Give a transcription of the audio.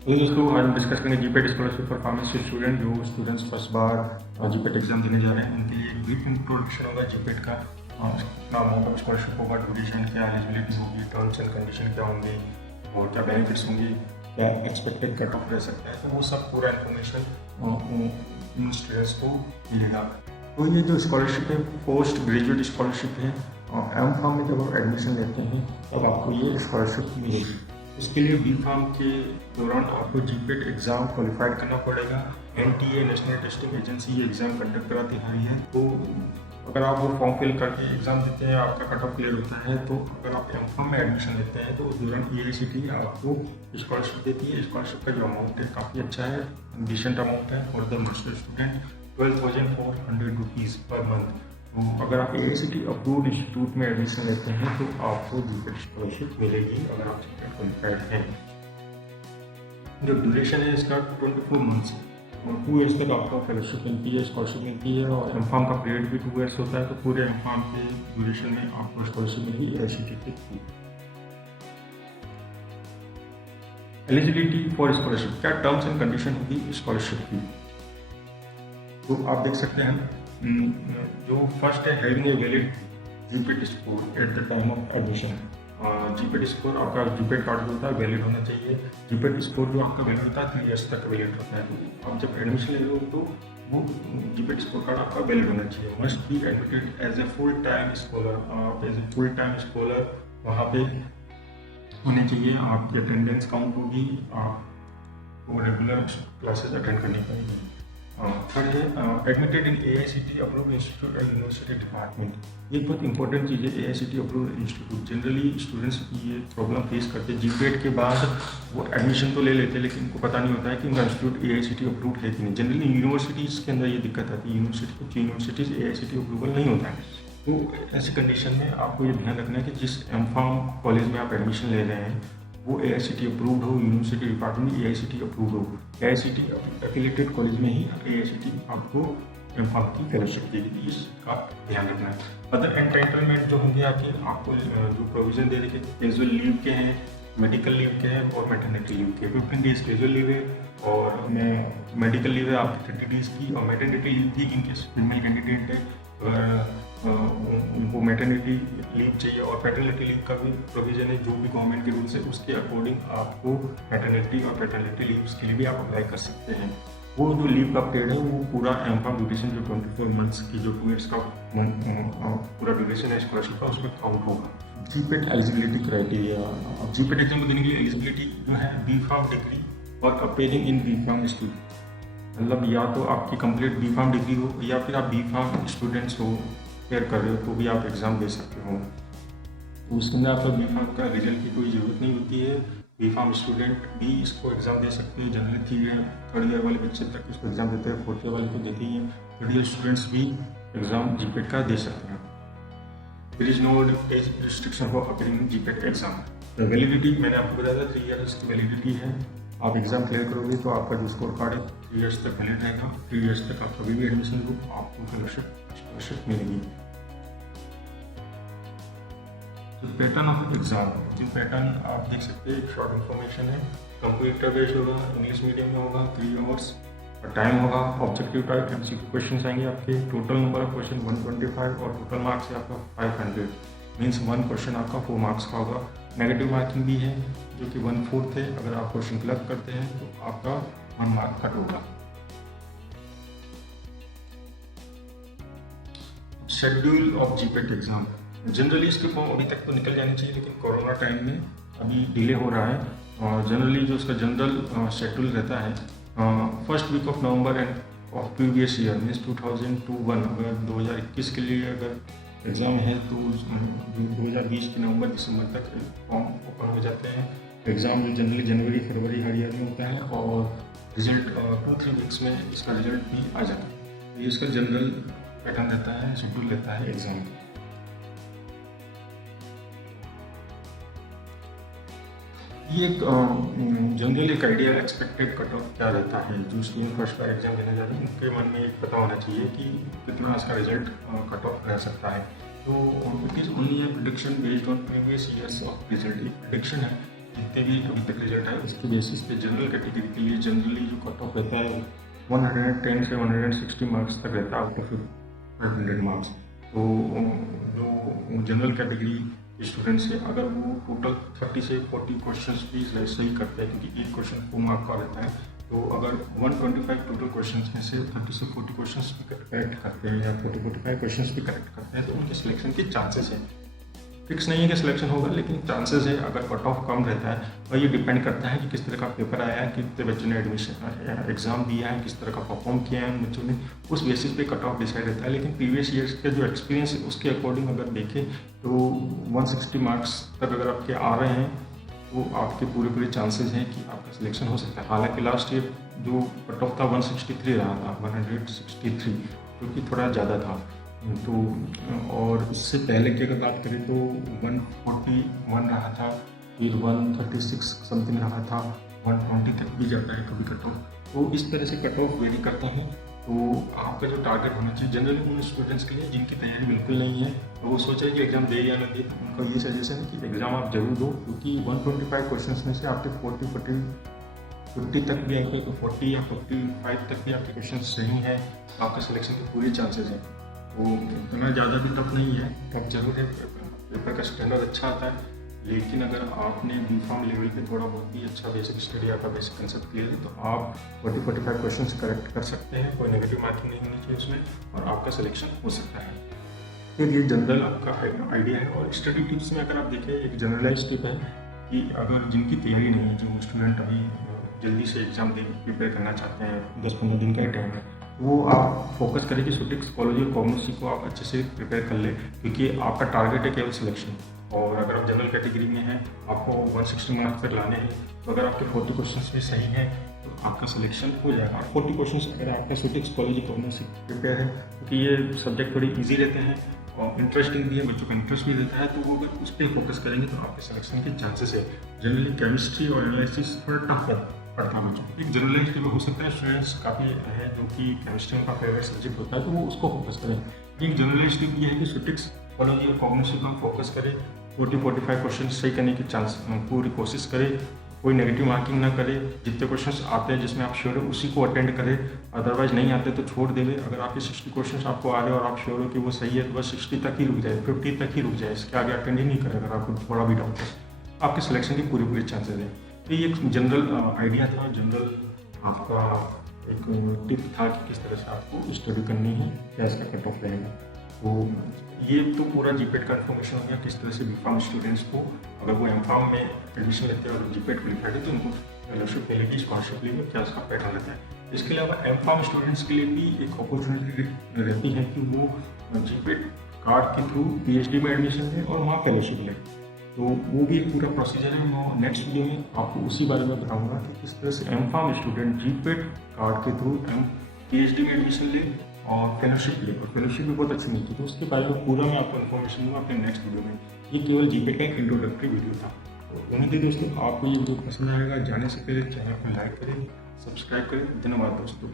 तो दोस्तों आज हम डिस्कस करेंगे GPAT scholarship for pharmacy student. जो स्टूडेंट्स फर्स्ट बार जीपेट एग्जाम देने जा रहे हैं उनके लिए एक ब्रीफ इंट्रोडक्शन होगा जीपेट का। कितना अमाउंट ऑफ स्कॉलरशिप होगा, ड्यूरेशन क्या, एलिजिबिलिटी होगी, टर्म्स एंड कंडीशन क्या होंगे और क्या बेनिफिट्स होंगे, क्या एक्सपेक्टेड कट ऑफ रह सकता है, तो वो सब पूरा इन्फॉर्मेशन इन स्टूडेंट्स को मिलेगा। तो ये जो स्कॉलरशिप है पोस्ट ग्रेजुएट स्कॉलरशिप है। एम फार्म में जब आप एडमिशन लेते हैं तब आपको ये स्कॉलरशिप मिलेगी। उसके लिए बी फार्म के दौरान आपको जीपेट एग्ज़ाम क्वालिफाइड करना पड़ेगा। एनटीए नेशनल टेस्टिंग एजेंसी ये एग्ज़ाम कंडक्ट कराती है। तो अगर आप वो फॉर्म फिल करके एग्ज़ाम देते हैं, आपका कट ऑफ क्लियर होता है, तो अगर आप एम फार्म में एडमिशन लेते हैं तो उस दौरान EICT आपको स्कॉलरशिप देती है। स्कॉलरशिप का जो अमाउंट है काफ़ी अच्छा है, डिसेंट अमाउंट है for the master student, 12,400 rupees per month. अगर आप EICT अप्रूव्ड इंस्टीट्यूट में एडमिशन लेते हैं तो आपको जीपेट स्कॉलरशिप मिलेगी अगर आप जीपेट क्वालिफाइड हैं। जो ड्यूरेशन है इसका 24 मंथ्स और 2 ईयर्स तक आपको फेलोशिप मिलती है, स्कॉलरशिप मिलती है। और एम फार्म का पीरियड भी 2 ईयर्स होता है, तो पूरे एम फार्म के ड्यूरेशन में आपको स्कॉलरशिप मिलेगी EICT के थ्रू। एलिजिबिलिटी फॉर स्कॉलरशिप, क्या टर्म्स एंड कंडीशन होगी स्कॉलरशिप की, तो आप देख सकते हैं। जो फर्स्ट है having a valid GPAT score at the time of admission. GPAT score आपका जीपेट कार्ड जो होता है वैलिड होना चाहिए। जीपेट स्कोर जो आपका वैलिड होता है 3 ईयर्स तक वैलिड होता है। तो आप जब एडमिशन ले रहे हो तो वो जीपेट स्कोर कार्ड आपका वैलिड होना चाहिए। Must be admitted as a full time scholar. आप as a full time scholar वहाँ पे होने चाहिए। आपकी अटेंडेंस काउंट होगी, आपको रेगुलर क्लासेस अटेंड करनी पड़ेगी। थर्ड है admitted in EICT approved institute and university department. ये बहुत इंपॉर्टेंट चीज़ है, EICT approved institute. Generally students ये प्रॉब्लम फेस करते हैं, जीपेट के बाद वो एडमिशन तो ले लेते हैं लेकिन उनको पता नहीं होता है कि उनका इंस्टीट्यूट EICT अप्रूव्ड है कि नहीं। जनरली यूनिवर्सिटीज़ के अंदर ये दिक्कत आती है, कुछ यूनिवर्सिटीज़ EICT अप्रूवल नहीं होता है। तो ऐसी कंडीशन में आपको ये ध्यान रखना है कि जिस एम फार्म कॉलेज में आप एडमिशन ले रहे हैं वो EICT अप्रूव्ड हो, यूनिवर्सिटी डिपार्टमेंट EICT अप्रूव्ड हो। EICT एफिलेटेड कॉलेज में ही EICT आपको एम फार्म की फेलोशिप देगी, इसका ध्यान रखना है। अदर एंटाइटलमेंट जो होंगे आपको जो प्रोविजन दे रहे हैं कैजुअल लीव के हैं, मेडिकल लीव के हैं और मैटरनिटी लीव के। 15 डेज कैजुअल लीव है और मेडिकल लीव है आपकी 30 डेज की। और मैटरनिटी लीव थी इनकेस फीमेल कैंडिडेट है अगर उनको मैटरनिटी लीव चाहिए और पैटर्निटी लीव का भी प्रोविजन है। जो भी गवर्नमेंट के रूल्स है उसके अकॉर्डिंग आपको मैटरनिटी और पैटर्निटी लीव्स के लिए भी आप अप्लाई कर सकते हैं। वो जो लीव का पीरियड है वो पूरा एम फार्म ड्यूरेशन जो 24 मंथ्स की जो 2 ईयर्स का पूरा ड्यूरेशन है स्कॉलरशिप का उसमें काउंट होगा। जीपेट एलिजिबिलिटी क्राइटेरिया, अब जीपेट एग्जाम देने के लिए एलिजिबिलिटी जो है बी फार्म डिग्री और appearing in B pharm student, मतलब या तो आपकी कंप्लीट बी फार्म डिग्री हो या फिर आप बी फार्म स्टूडेंट्स हो पेयर कर रहे हो तो भी आप एग्ज़ाम दे सकते हो। तो उसके अंदर आपका बी फार्म का रिजल्ट की कोई ज़रूरत नहीं होती है। बी फार्म स्टूडेंट भी इसको एग्ज़ाम दे सकते हैं। जनरली 3rd ईयर वाले बच्चे तक इसको एग्ज़ाम देते हैं, 4th ईयर वाले को देते ही हैं। 3rd ईयर स्टूडेंट्स भी एग्ज़ाम जीपेट का दे सकते हैं। There is no age restriction for appearing GPAT exam. Validity मैंने आपको बताया था 3 ईयर्स की वैलिडिटी है। आप एग्ज़ाम क्लियर करोगे तो आपका जो स्कोर कार्ड है 3 ईयर्स तक वैलिड रहेगा। 3 ईयर्स तक आप कभी भी एडमिशन लो आपको फेलोशिप मिलेगी। तो पैटर्न ऑफ एग्जाम, जो पैटर्न आप देख सकते हैं एक शॉर्ट इन्फॉर्मेशन है। कंप्यूटर बेस्ड होगा, इंग्लिश मीडियम में होगा, 3 आवर्स और टाइम होगा। ऑब्जेक्टिव टाइप MCQ क्वेश्चन आएंगे आपके। टोटल नंबर ऑफ क्वेश्चन 125 और टोटल मार्क्स है आपका 500। मीन्स 1 क्वेश्चन आपका 4 मार्क्स का होगा। नेगेटिव मार्किंग भी है जो कि 1/4 है। अगर आप क्वेश्चन गलत करते हैं तो आपका 1 मार्क कट होगा। Schedule of GPAT exam, generally इसके फॉर्म अभी तक तो निकल जानी चाहिए लेकिन कोरोना टाइम में अभी डिले हो रहा है। और जनरली जो इसका जनरल शेड्यूल रहता है first week of November end of previous year means 2021। अगर 2021 के लिए अगर एग्ज़ाम है तो 2020 के नवंबर दिसंबर तक फॉर्म ओपन हो जाते हैं। एग्ज़ाम जो जनरली जनवरी फरवरी हर ईयर में होता है और रिजल्ट 2-3 वीक्स में इसका रिजल्ट भी आ जाता है। ये इसका जनरल पैटर्न रहता है, शेड्यूल रहता है एग्ज़ाम का। ये एक जनरल एक आइडिया एक्सपेक्टेड कट ऑफ क्या रहता है। जो स्टूडेंट फर्स्ट बार एग्जाम देने जा रहे हैं उनके मन में एक पता होना चाहिए कि कितना इसका रिजल्ट कट ऑफ रह सकता है। तो it is only A prediction based on previous years of result. एक प्रेडिक्शन है जितने भी अभी तक रिजल्ट है उसके बेसिस पे जनरल कैटेगरी के लिए जनरली जो कट ऑफ रहता है 110 से 160 मार्क्स तक रहता है आउट ऑफ 500 मार्क्स। तो जो जनरल कैटेगरी स्टूडेंट्स है अगर वो टोटल 30 से 40 क्वेश्चन भी सही करते हैं, क्योंकि एक क्वेश्चन 4 मार्क का रहता है, तो अगर 125 टोटल क्वेश्चंस में से 30 से 40 क्वेश्चंस भी करेक्ट करते हैं या 45 क्वेश्चंस भी करेक्ट करते हैं तो उनके सिलेक्शन के चांसेस हैं। फिक्स नहीं है कि सिलेक्शन होगा, लेकिन चांसेस है। अगर कट ऑफ कम रहता है और ये डिपेंड करता है कि किस तरह का पेपर आया है, कितने बच्चों ने एडमिशन एग्जाम दिया है, किस तरह का परफॉर्म किया है बच्चों ने, उस बेसिस पे कट ऑफ डिसाइड रहता है। लेकिन प्रीवियस ईयर्स का जो एक्सपीरियंस है उसके अकॉर्डिंग अगर देखें तो 160 मार्क्स तक अगर आपके आ रहे हैं तो आपके पूरे चांसेस हैं कि आपका सिलेक्शन हो सकता है। हालांकि लास्ट ईयर जो कट ऑफ था 163 रहा था, 163, जो कि थोड़ा ज़्यादा था। तो और उससे पहले की अगर बात करें तो 141 रहा था, फिर 136 समथिंग रहा था, 120 तक भी जाता है कभी कट ऑफ। तो इस तरह से कट ऑफ वेरी करता है। तो आपका जो टारगेट होना चाहिए जनरली उन स्टूडेंट्स के लिए जिनकी तैयारी बिल्कुल नहीं है, तो वो सोच रहे कि एग्जाम दे या ना दे, तो उनका ये सजेशन है कि एग्जाम आप जरूर दो, क्योंकि 125 क्वेश्चन में से आपके 50 तक भी आएंगे, तो 40 या 45 तक भी आपके क्वेश्चन सही हैं, आपका सिलेक्शन के पूरे चांसेस हैं। तो इतना ज़्यादा भी टफ नहीं है, टफ जरूर है, पेपर का स्टैंडर्ड अच्छा आता है, लेकिन अगर आपने B.Pharm लेवल पे थोड़ा बहुत भी अच्छा बेसिक स्टडी आपका बेसिक कंसेप्ट क्लियर है तो आप 40-45 क्वेश्चंस करेक्ट कर सकते हैं, कोई नेगेटिव मार्किंग नहीं होनी चाहिए उसमें और आपका सिलेक्शन हो सकता है। फिर ये जनरल आपका आइडिया है। और स्टडी टिप्स में अगर आप देखें, एक जनरलाइज टिप है कि अगर जिनकी तैयारी नहीं है, जो स्टूडेंट अभी जल्दी से एग्जाम दे प्रिपेयर करना चाहते हैं, 10-15 दिन का टाइम है, वो आप फोकस करें कि सुटिक्स कॉलेज और कॉमर्स को आप अच्छे से प्रिपेयर कर लें, क्योंकि आपका टारगेट है केवल सिलेक्शन। और अगर आप जनरल कैटेगरी में हैं, आपको 160 मार्क्स तक लाने हैं, तो अगर आपके 40 क्वेश्चन भी सही हैं तो आपका सिलेक्शन हो जाएगा। 40 क्वेश्चन अगर आपका सुटिक्स कॉलेज कॉमर्स से प्रिपेयर है, क्योंकि ये सब्जेक्ट थोड़ी ईजी रहते हैं और इंटरेस्टिंग भी है, बच्चों का इंटरेस्ट भी रहता है, तो वो अगर उस पर फोकस करेंगे तो आपके सिलेक्शन के चांसेस है। जनरली केमिस्ट्री और एनालिसिस थोड़ा टफ पड़ता है बच्चों। एक जनरलाइज में हो सकता है स्टूडेंट्स काफ़ी है जो कि केमिस्ट्री का फेवरेट सब्जेक्ट होता है, तो वो उसको फोकस करें। एक जनरलाइज टिप ये है कि सुटिक्स कॉलेज और कॉमर्स में फोकस करें, 40-45 क्वेश्चन सही करने की पूरी कोशिश करें, कोई नेगेटिव मार्किंग ना करे, जितने क्वेश्चंस आते हैं जिसमें आप श्योर हो उसी को अटेंड करें, अदरवाइज नहीं आते तो छोड़ देंगे। अगर आपके 60 क्वेश्चंस आपको आ रहे हो और आप श्योर हो कि वो सही है तो बस 60 तक ही रुक जाए, 50 तक ही रुक जाए, इसके आगे अटेंड ही नहीं करें। अगर आपको थोड़ा भी डाउट है, आपके सिलेक्शन की पूरी चांसेस है। तो ये एक जनरल आइडिया था, जनरल आपका एक टिप था कि किस तरह से आपको स्टडी करनी है, क्या इसका कट ऑफ रहेगा। तो ये तो पूरा जीपेट का इन्फॉर्मेशन हो गया, किस तरह से B.Pharm स्टूडेंट्स को अगर वो M.Pharm में एडमिशन लेते हैं और जीपेट क्वालिफाइड है तो उनको फेलोशिप मिलेगी, स्कॉलरशिप मिलेगी, क्या उसका पैटर्न रहता है। इसके अलावा M.Pharm स्टूडेंट्स के लिए भी एक अपॉर्चुनिटी रहती है कि वो जीपेट कार्ड के थ्रू PhD में एडमिशन लें और वहाँ फेलोशिप लें। तो वो भी एक पूरा प्रोसीजर है। मैं नेक्स्ट वीडियो में आपको उसी बारे में बताऊंगा कि किस तरह से M.Pharm स्टूडेंट जीपेट कार्ड के थ्रू PhD में एडमिशन ले और फेलोशिप ले, और फेलोशिप भी बहुत अच्छी मिलती है। तो उसके बारे में पूरा मैं आपको इन्फॉर्मेशन दूंगा अपने नेक्स्ट वीडियो में। ये केवल जीपेट का एक इंट्रोडक्टरी वीडियो था। तो उम्मीद है दोस्तों आपको ये वीडियो पसंद आएगा। जाने से पहले चैनल को लाइक करें, सब्सक्राइब करें। धन्यवाद दोस्तों।